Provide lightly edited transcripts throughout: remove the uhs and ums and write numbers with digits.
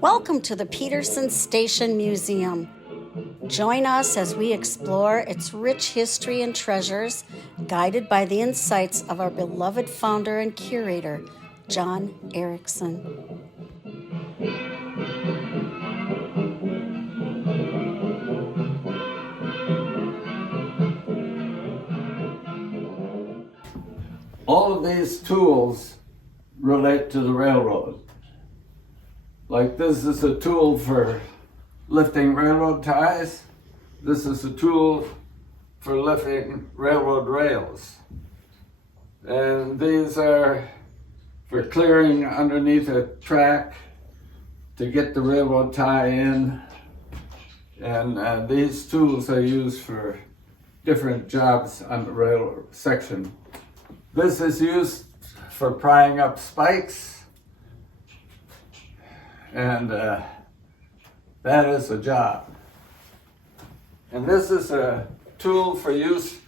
Welcome to the Peterson Station Museum. Join us as we explore its rich history and treasures, guided by the insights of our beloved founder and curator, John Erickson. All of these tools relate to the railroad. Like this is a tool for lifting railroad ties. This is a tool for lifting railroad rails. And these are for clearing underneath a track to get the railroad tie in. And these tools are used for different jobs on the railroad section. This is used for prying up spikes. And that is a job. And this is a tool for used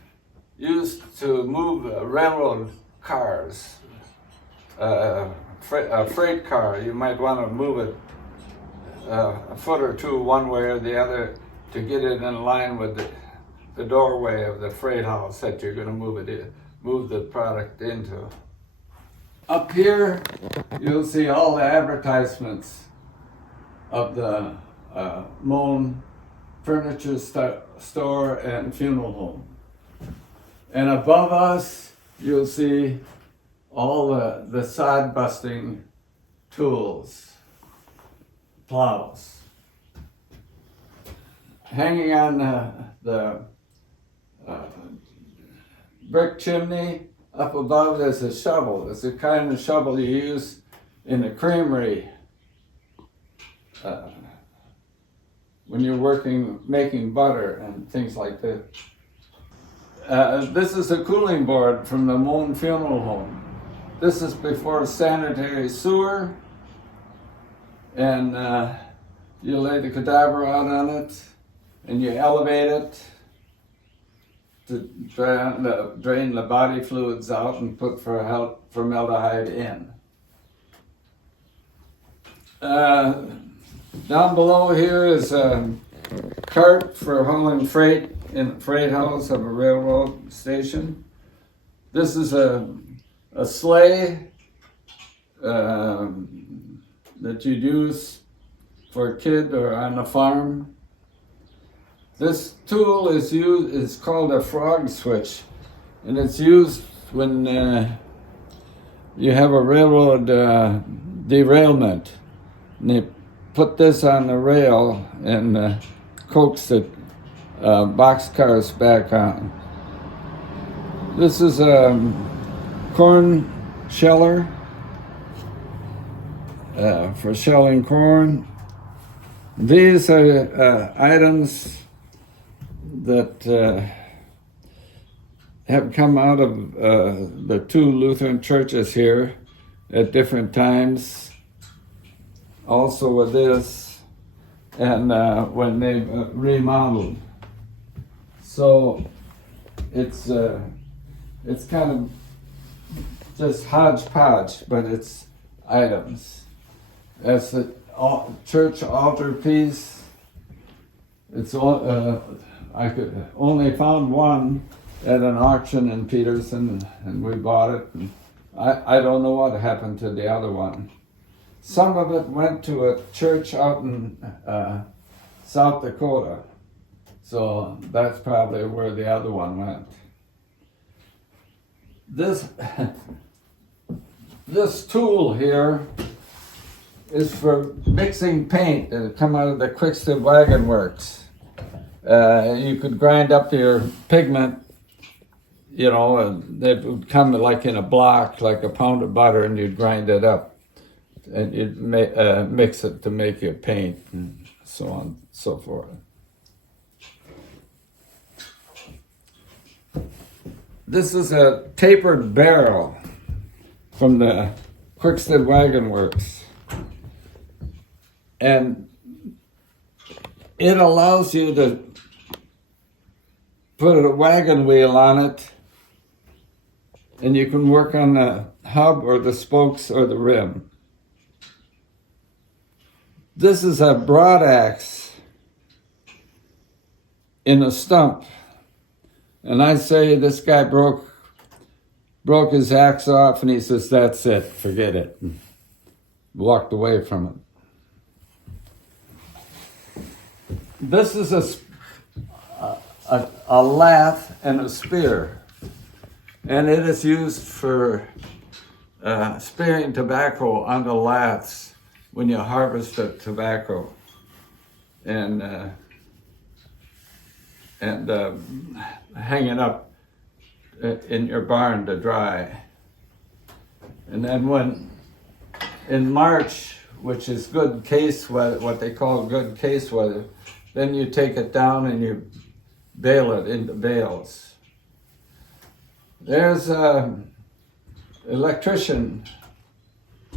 to move railroad cars. A freight car, you might want to move it a foot or two one way or the other to get it in line with the doorway of the freight house that you're going to move the product into. Up here, you'll see all the advertisements of the Moen Furniture Store and Funeral Home. And above us, you'll see all the sod busting tools, plows. Hanging on the brick chimney up above, there's a shovel. It's the kind of shovel you use in a creamery when you're making butter and things like that. This is a cooling board from the Moen Funeral Home. This is before sanitary sewer, and you lay the cadaver out on it, and you elevate it to drain the body fluids out and put formaldehyde in. Down below here is a cart for hauling freight in the freight house of a railroad station. This is a sleigh that you'd use for a kid or on a farm. This tool is called a frog switch, and it's used when you have a railroad derailment. And they put this on the rail and coax the boxcars back on. This is a corn sheller for shelling corn. These are items that have come out of the two Lutheran churches here at different times. Also with this, and when they remodeled. So it's kind of just hodgepodge, but it's items. That's the church altarpiece. It's I could only found one at an auction in Peterson, and we bought it. And I don't know what happened to the other one. Some of it went to a church out in South Dakota, so that's probably where the other one went. This tool here is for mixing paint that come out of the Quickstep Wagon Works. You could grind up your pigment, you know, and it would come like in a block, like a pound of butter, and you'd grind it up. And you'd mix it to make your paint and so on and so forth. This is a tapered barrel from the Quickstep Wagon Works. And it allows you to put a wagon wheel on it, and you can work on the hub or the spokes or the rim. This is a broad axe in a stump. And I say this guy broke his axe off, and he says, "That's it, forget it." And walked away from it. This is a lath and a spear. And it is used for spearing tobacco on the laths when you harvest the tobacco. And hang it up in your barn to dry. And then when in March, which is good case weather, what they call good case weather, then you take it down and you bale it into bales. There's an electrician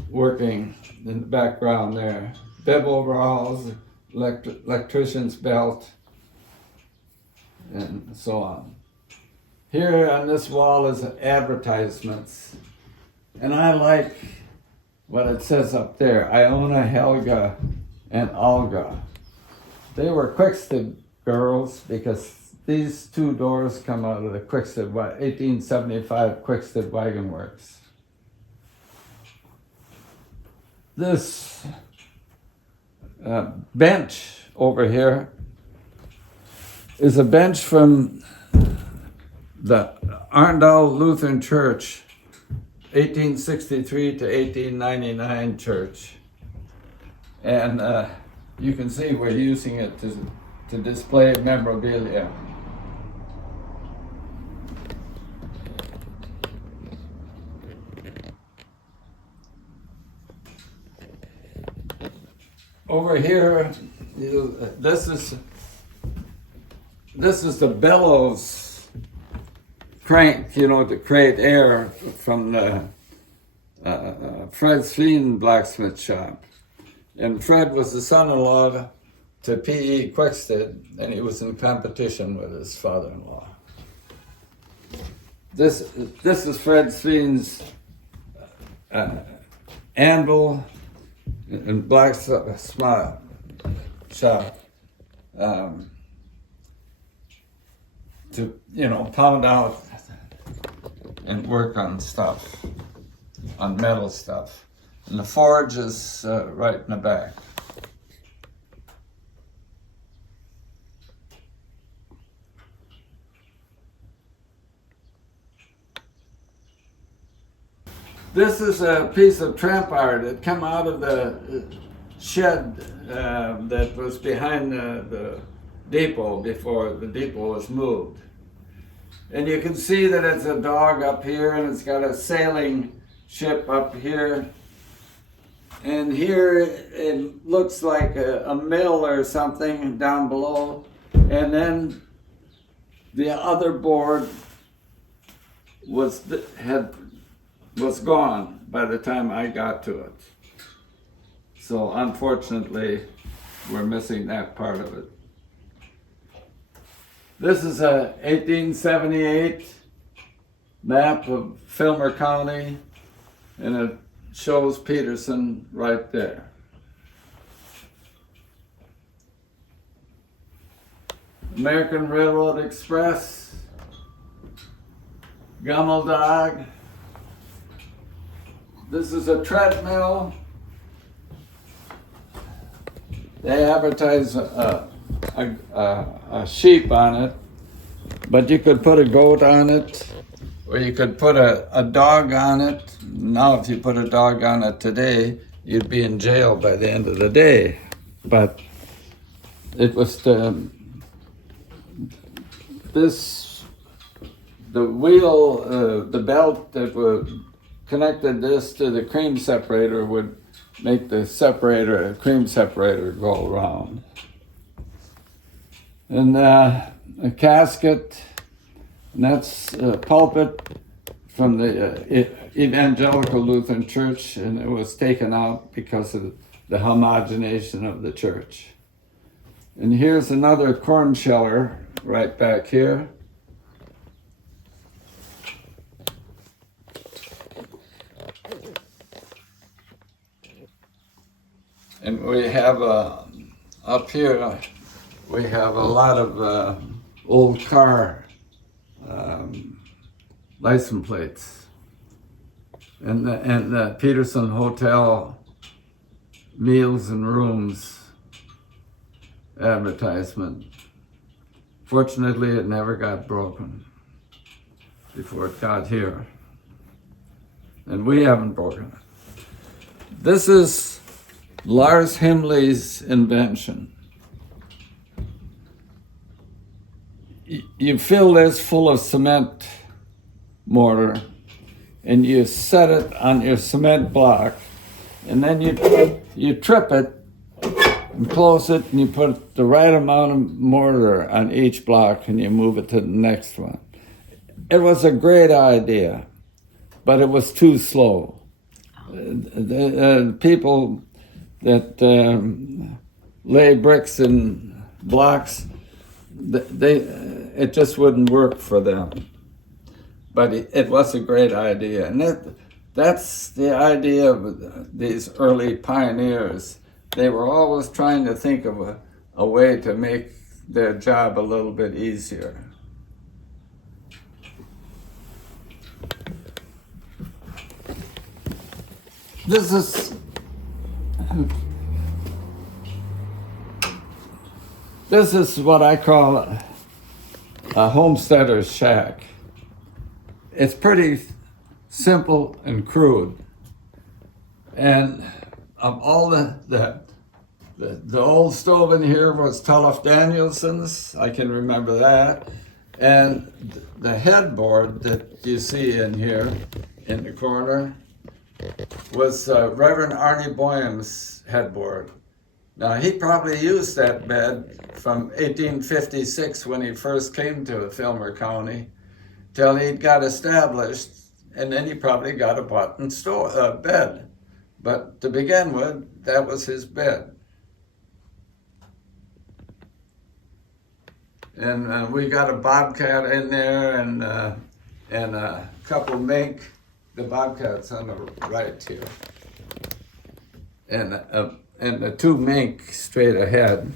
working in the background there. Bib overalls, electrician's belt, and so on. Here on this wall is advertisements. And I like what it says up there: Iona, Helga, and Olga. They were Quickstead girls because these two doors come out of the Quickstead, 1875 Quickstead Wagon Works. This bench over here is a bench from the Arndal Lutheran Church, 1863 to 1899 church. And you can see we're using it to display memorabilia. Over here, this is the bellows crank, to create air from the Fred Sween blacksmith shop. And Fred was the son-in-law to P.E. Quickstead, and he was in competition with his father-in-law. This is Fred Sween's anvil and blacksmith shop to pound out and work on stuff, on metal stuff. And the forge is right in the back. This is a piece of tramp art that came out of the shed that was behind the depot before the depot was moved. And you can see that it's a dog up here, and it's got a sailing ship up here. And here it looks like a mill or something down below. And then the other board was gone by the time I got to it. So unfortunately, we're missing that part of it. This is a 1878 map of Filmer County, and it shows Peterson right there. American Railroad Express, Gummel Dog. This is a treadmill. They advertise a sheep on it, but you could put a goat on it, or you could put a dog on it. Now, if you put a dog on it today, you'd be in jail by the end of the day. But it was the wheel, the belt that connected this to the cream separator would make the cream separator go around. And a casket, and that's a pulpit from the Evangelical Lutheran Church, and it was taken out because of the homogenization of the church. And here's another corn sheller right back here. And we have up here, we have a lot of old car license plates. And the Peterson Hotel meals and rooms advertisement. Fortunately, it never got broken before it got here. And we haven't broken it. This is Lars Himley's invention. You fill this full of cement mortar and you set it on your cement block, and then you trip it and close it, and you put the right amount of mortar on each block and you move it to the next one. It was a great idea, but it was too slow. The people that lay bricks in blocks, it just wouldn't work for them. But it was a great idea. And that's the idea of these early pioneers. They were always trying to think of a way to make their job a little bit easier. This is what I call a homesteader's shack. It's pretty simple and crude. And all the old stove in here was Tullough Danielson's, I can remember that. And the headboard that you see in here in the corner was Reverend Arnie Boyham's headboard. Now, he probably used that bed from 1856 when he first came to Filmer County till he got established, and then he probably got a button bed. But to begin with, that was his bed. And we got a bobcat in there and a couple mink. The bobcat's on the right here. And the two mink straight ahead.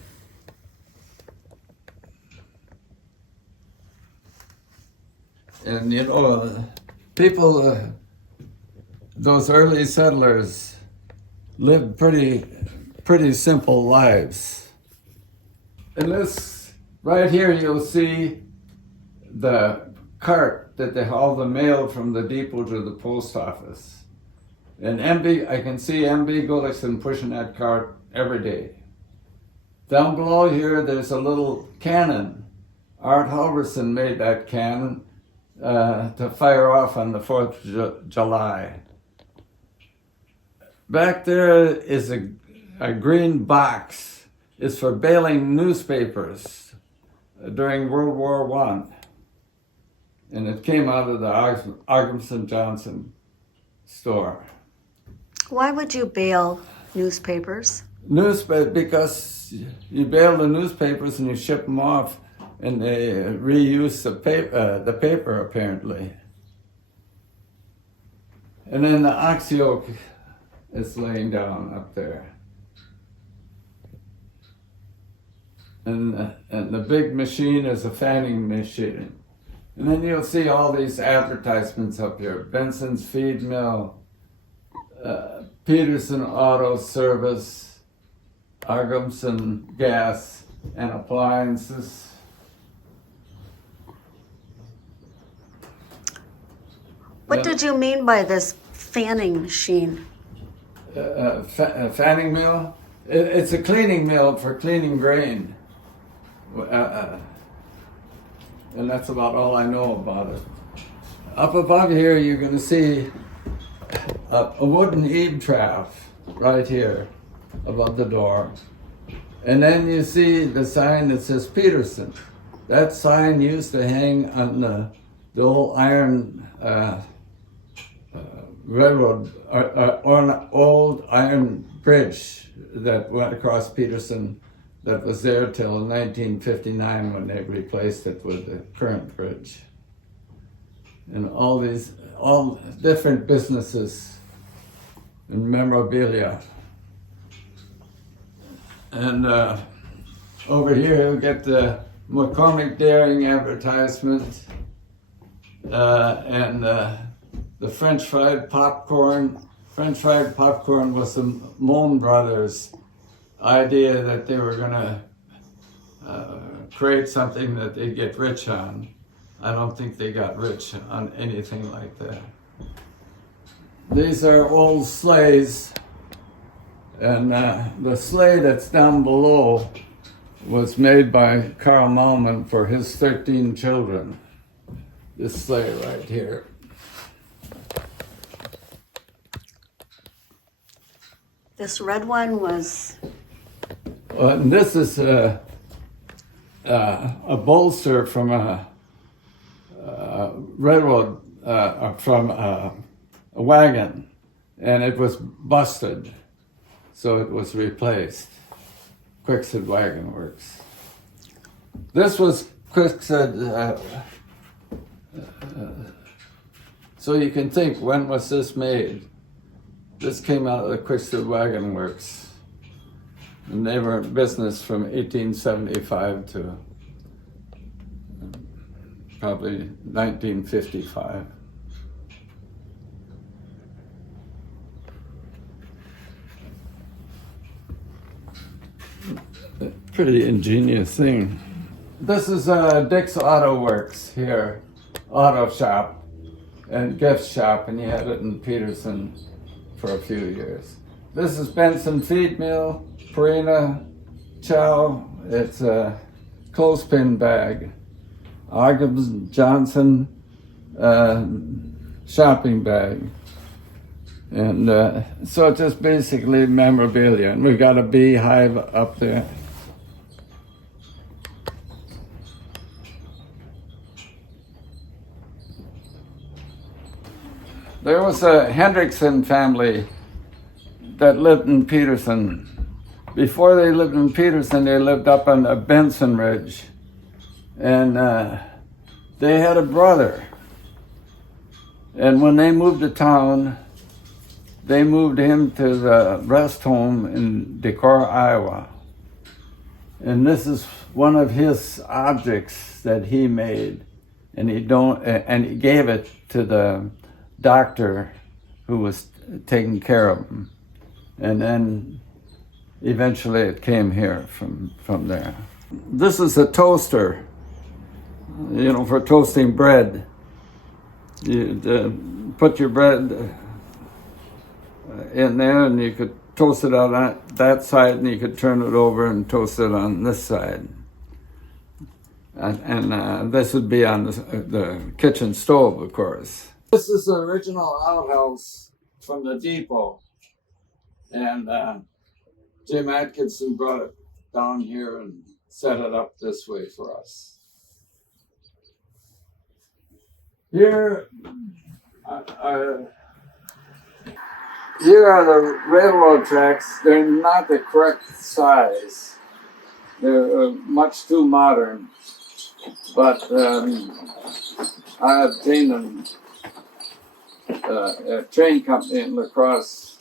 And you know, people, those early settlers lived pretty simple lives. And this, right here you'll see the cart that they haul the mail from the depot to the post office. And I can see M.B. Gullickson pushing that cart every day. Down below here, there's a little cannon. Art Halverson made that cannon to fire off on the 4th of July. Back there is a green box. It's for baling newspapers during World War I. And it came out of the Argimson Johnson store. Why would you bail newspapers? Because you bail the newspapers and you ship them off, and they reuse the paper apparently. And then the ox yoke is laying down up there. And the big machine is a fanning machine. And then you'll see all these advertisements up here. Benson's Feed Mill, Peterson Auto Service, Argimson Gas and Appliances. What did you mean by this fanning machine? Fanning mill? It's a cleaning mill for cleaning grain. And that's about all I know about it. Up above here, you're going to see a wooden eave trough right here above the door. And then you see the sign that says Peterson. That sign used to hang on the old iron railroad, or an old iron bridge that went across Peterson that was there till 1959 when they replaced it with the current bridge. And all different businesses and memorabilia. And over here we get the McCormick Daring advertisement and the French fried popcorn. French fried popcorn was the Moan brothers' idea that they were going to create something that they'd get rich on. I don't think they got rich on anything like that. These are old sleighs, and the sleigh that's down below was made by Carl Malman for his 13 children. This sleigh right here. This red one was... And this is a bolster from a railroad, from a wagon, and it was busted, so it was replaced. Quickset Wagon Works. This was Quickset, so you can think, when was this made? This came out of the Quickset Wagon Works, and they were in business from 1875 to probably 1955. Pretty ingenious thing. This is Dick's Auto Works here, auto shop and gift shop, and he had it in Peterson for a few years. This is Benson Feed Mill, Purina, Chow. It's a clothespin bag. Ogden Johnson shopping bag. And so it's just basically memorabilia. And we've got a beehive up there. There was a Hendrickson family that lived in Peterson. Before they lived in Peterson, they lived up on the Benson Ridge. And they had a brother. And when they moved to town, they moved him to the rest home in Decorah, Iowa. And this is one of his objects that he made. And he gave it to the doctor who was taking care of him. And then eventually it came here from there. This is a toaster, you know, for toasting bread. You put your bread in there, and you could toast it on that side, and you could turn it over and toast it on this side. And this would be on the kitchen stove, of course. This is the original outhouse from the depot, and Jim Atkinson brought it down here and set it up this way for us. Here are the railroad tracks. They're not the correct size. They're much too modern, but I obtained them a train company in La Crosse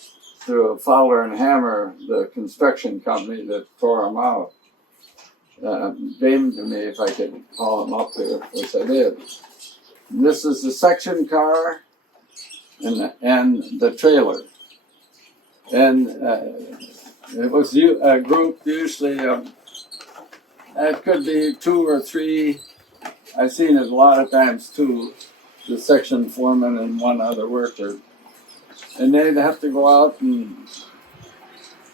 through Fowler and Hammer, the construction company that tore them out. Gave them to me if I could haul them up here, which I did. And this is the section car and the trailer. And it was a group, usually, it could be 2 or 3. I've seen it a lot of times, 2, the section foreman and 1 other worker. And they'd have to go out and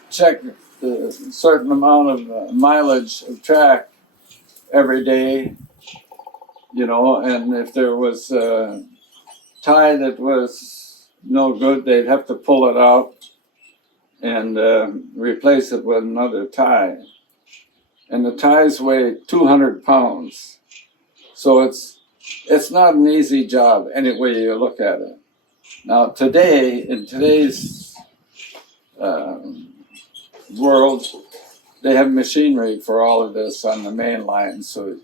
check the certain amount of mileage of track every day, you know, and if there was a tie that was no good, they'd have to pull it out and replace it with another tie. And the ties weigh 200 pounds. So it's not an easy job any way you look at it. Now today, in today's world, they have machinery for all of this on the main line, so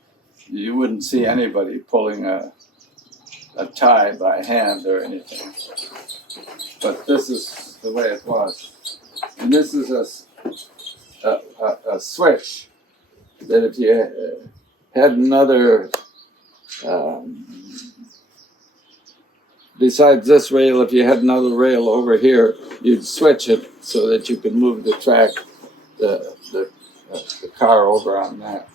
you wouldn't see anybody pulling a tie by hand or anything. But this is the way it was. And this is a switch that if you had another, besides this rail, if you had another rail over here, you'd switch it so that you could move the track, the car over on that.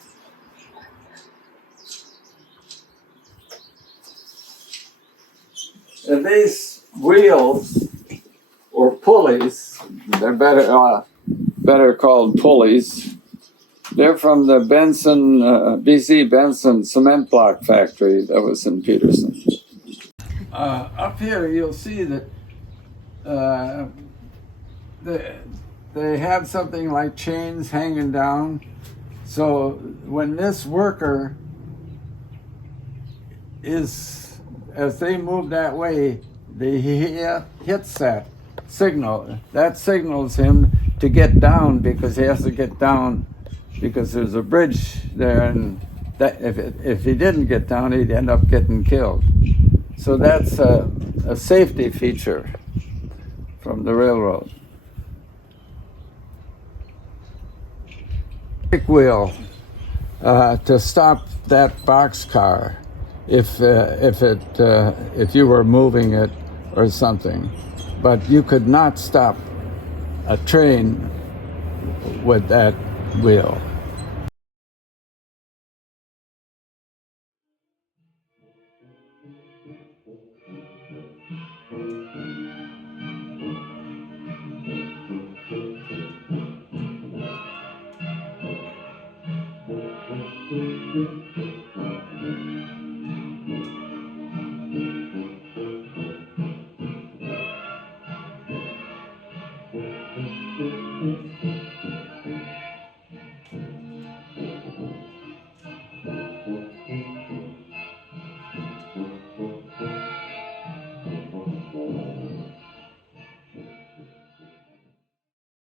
And these wheels or pulleys, they're better called pulleys. They're from the Benson, BC Benson cement block factory that was in Peterson. Up here, you'll see that they have something like chains hanging down. So when this worker is, as they move that way, he hits that signal. That signals him to get down because he has to get down because there's a bridge there, and that if he didn't get down, he'd end up getting killed. So that's a safety feature from the railroad. Brake wheel to stop that boxcar if you were moving it or something, but you could not stop a train with that wheel.